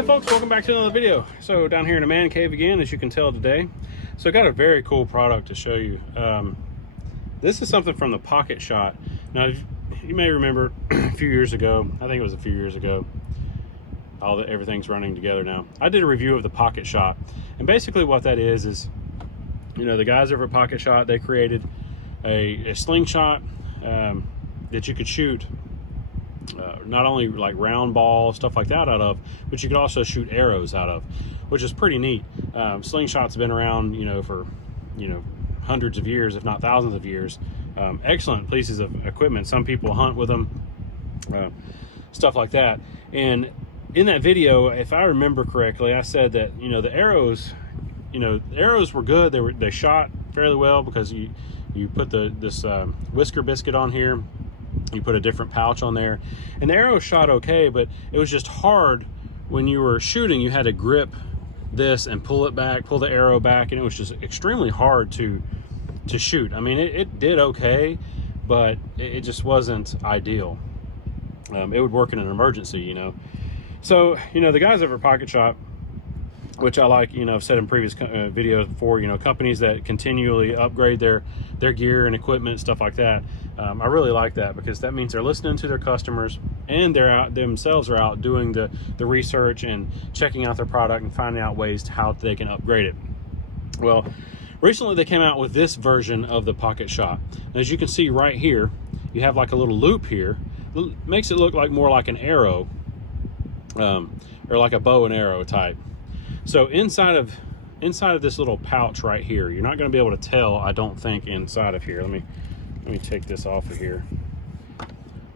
Hey folks, welcome back to another video. So down here in the man cave again, as you can tell today. So I got a very cool product to show you. This is something from the Pocketshot. Now you may remember a few years ago, I think it was a few years ago, everything's running together now. I did a review of the Pocketshot, and basically what that is, you know, the guys over at Pocketshot, they created a slingshot that you could shoot not only like round ball, stuff like that out of, but you could also shoot arrows out of, which is pretty neat. Slingshots have been around, you know, for, you know, hundreds of years, if not thousands of years. Excellent pieces of equipment. Some people hunt with them, stuff like that. And in that video, if I remember correctly, I said that, you know, the arrows were good. They shot fairly well because you put this whisker biscuit on here. You put a different pouch on there, and the arrow shot okay, but it was just hard when you were shooting. You had to grip this and pull it back, pull the arrow back, and it was just extremely hard to shoot. I mean, it did okay, but it just wasn't ideal. It would work in an emergency, you know. So, you know, the guys over at Pocketshot, which I like, you know, I've said in previous videos before, you know, companies that continually upgrade their gear and equipment, stuff like that. I really like that, because that means they're listening to their customers, and themselves are out doing the research and checking out their product and finding out ways to how they can upgrade it. Well, recently they came out with this version of the Pocketshot. As you can see right here, you have like a little loop here. It makes it look like more like an arrow, or like a bow and arrow type. So inside of this little pouch right here, you're not going to be able to tell, I don't think, inside of here. Let me take this off of here.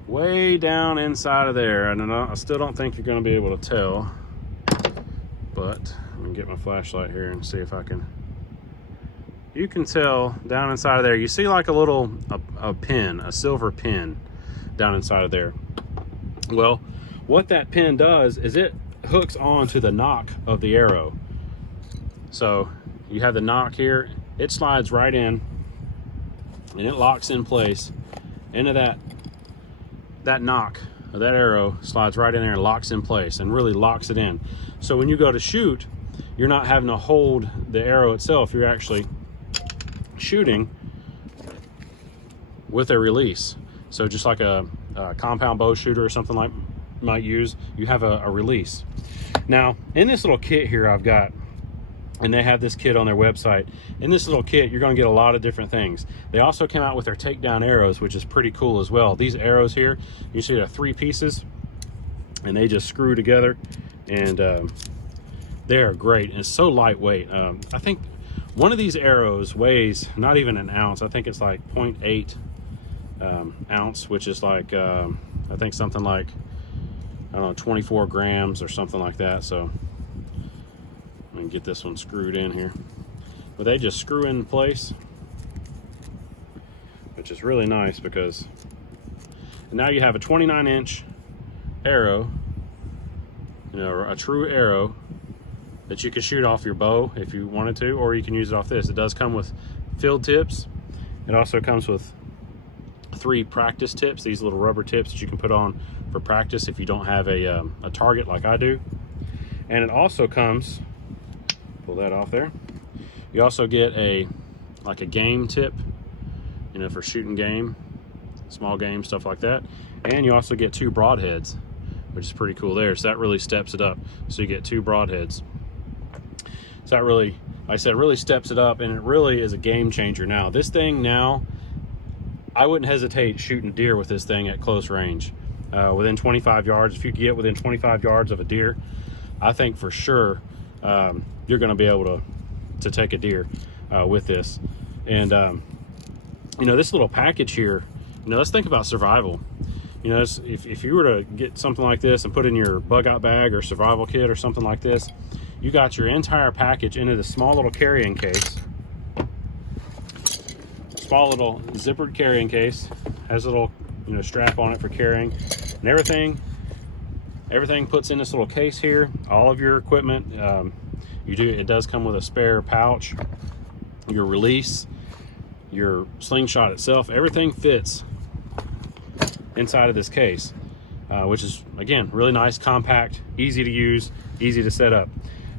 Way down inside of there, I still don't think you're going to be able to tell, but let me get my flashlight here and see if I can. You can tell down inside of there. You see like a pin, a silver pin down inside of there. Well, what that pin does is it hooks on to the nock of the arrow. So you have the nock here, it slides right in, and it locks in place into that nock of that arrow, slides right in there and locks in place and really locks it in. So when you go to shoot, you're not having to hold the arrow itself, you're actually shooting with a release. So just like a compound bow shooter or something like might use, you have a release. Now in this little kit here I've got, and they have this kit on their website, in this little kit you're going to get a lot of different things. They also came out with their Takedown Arrows, which is pretty cool as well. These arrows here, you see they're 3 pieces and they just screw together, and they're great, and it's so lightweight. I think one of these arrows weighs not even an ounce. I think it's like 0.8 ounce, which is like I think something like, I don't know, 24 grams or something like that. So let me get this one screwed in here. But they just screw in place, which is really nice, because now you have a 29-inch arrow, you know, a true arrow that you can shoot off your bow if you wanted to, or you can use it off this. It does come with field tips. It also comes with 3 practice tips, these little rubber tips that you can put on for practice if you don't have a target like I do. And it also comes, pull that off there, you also get like a game tip, you know, for shooting game, small game, stuff like that. And you also get 2 broadheads, which is pretty cool there. So that really steps it up. So you get 2 broadheads. So that really, like I said, really steps it up, and it really is a game changer. Now this thing, now I wouldn't hesitate shooting deer with this thing at close range. Within 25 yards, if you get within 25 yards of a deer, I think for sure you're going to be able to take a deer with this. And you know, this little package here, you know, let's think about survival. You know, if you were to get something like this and put in your bug out bag or survival kit or something like this, you got your entire package into this small little carrying case. Small little zippered carrying case, has a little, you know, strap on it for carrying, and everything puts in this little case here. All of your equipment, it does come with a spare pouch, your release, your slingshot itself, everything fits inside of this case. which is, again, really nice, compact, easy to use. easy to set up.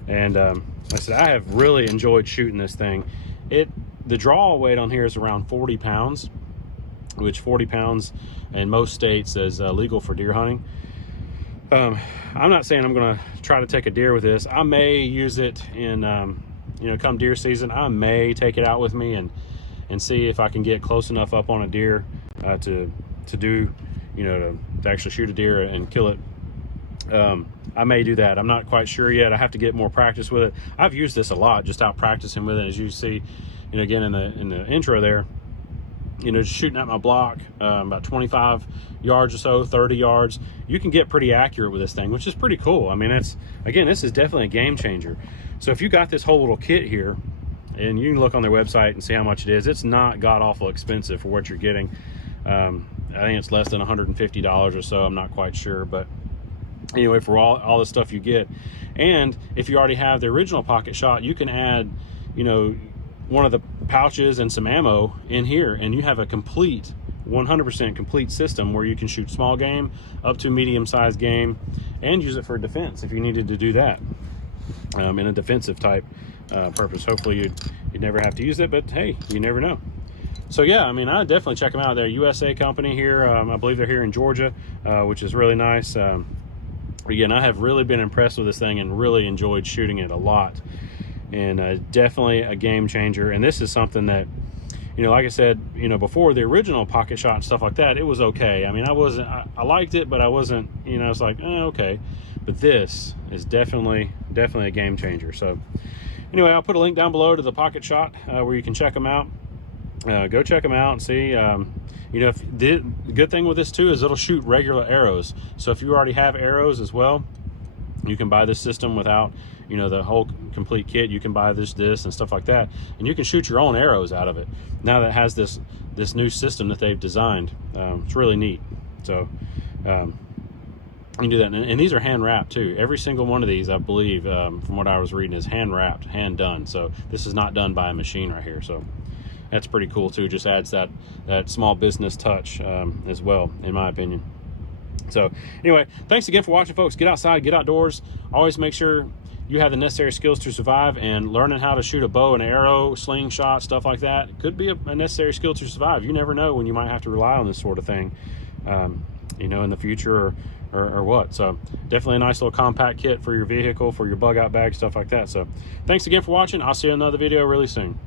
And like I said, I have really enjoyed shooting this thing. The draw weight on here is around 40 pounds, which 40 pounds in most states is legal for deer hunting. I'm not saying I'm going to try to take a deer with this. I may use it in, you know, come deer season. I may take it out with me and see if I can get close enough up on a deer to do, you know, to actually shoot a deer and kill it. I may do that. I'm not quite sure yet. I have to get more practice with it. I've used this a lot, just out practicing with it. As you see, you know, again in the intro there, you know, just shooting at my block, about 25 yards or so, 30 yards. You can get pretty accurate with this thing, which is pretty cool. I mean, again, this is definitely a game changer. So if you got this whole little kit here, and you can look on their website and see how much it is, it's not god-awful expensive for what you're getting. I think it's less than $150 or so. I'm not quite sure, but anyway, for all the stuff you get. And if you already have the original Pocketshot, you can add, you know, one of the pouches and some ammo in here, and you have a complete 100% complete system where you can shoot small game up to medium-sized game and use it for defense if you needed to do that, in a defensive type purpose. Hopefully you'd never have to use it, but hey, you never know. So yeah, I mean, I definitely check them out. They're a USA company here. I believe they're here in Georgia, which is really nice. Again, I have really been impressed with this thing and really enjoyed shooting it a lot. And definitely a game changer. And this is something that, you know, like I said, you know, before the original Pocketshot and stuff like that, it was okay. I mean, I liked it, but I wasn't, you know, it's like, okay. But this is definitely a game changer. So anyway, I'll put a link down below to the Pocketshot where you can check them out. Go check them out and see. You know, the good thing with this too is it'll shoot regular arrows. So if you already have arrows as well, you can buy this system without, you know, the whole complete kit. You can buy this and stuff like that, and you can shoot your own arrows out of it. Now that it has this new system that they've designed, it's really neat. So you can do that, and these are hand wrapped too. Every single one of these, I believe, from what I was reading, is hand wrapped, hand done. So this is not done by a machine right here. So that's pretty cool too. Just adds that small business touch as well, in my opinion. So anyway, thanks again for watching, folks. Get outside, get outdoors. Always make sure you have the necessary skills to survive, and learning how to shoot a bow and arrow, slingshot, stuff like that could be a necessary skill to survive. You never know when you might have to rely on this sort of thing, you know, in the future or what. So definitely a nice little compact kit for your vehicle, for your bug out bag, stuff like that. So thanks again for watching. I'll see you in another video really soon.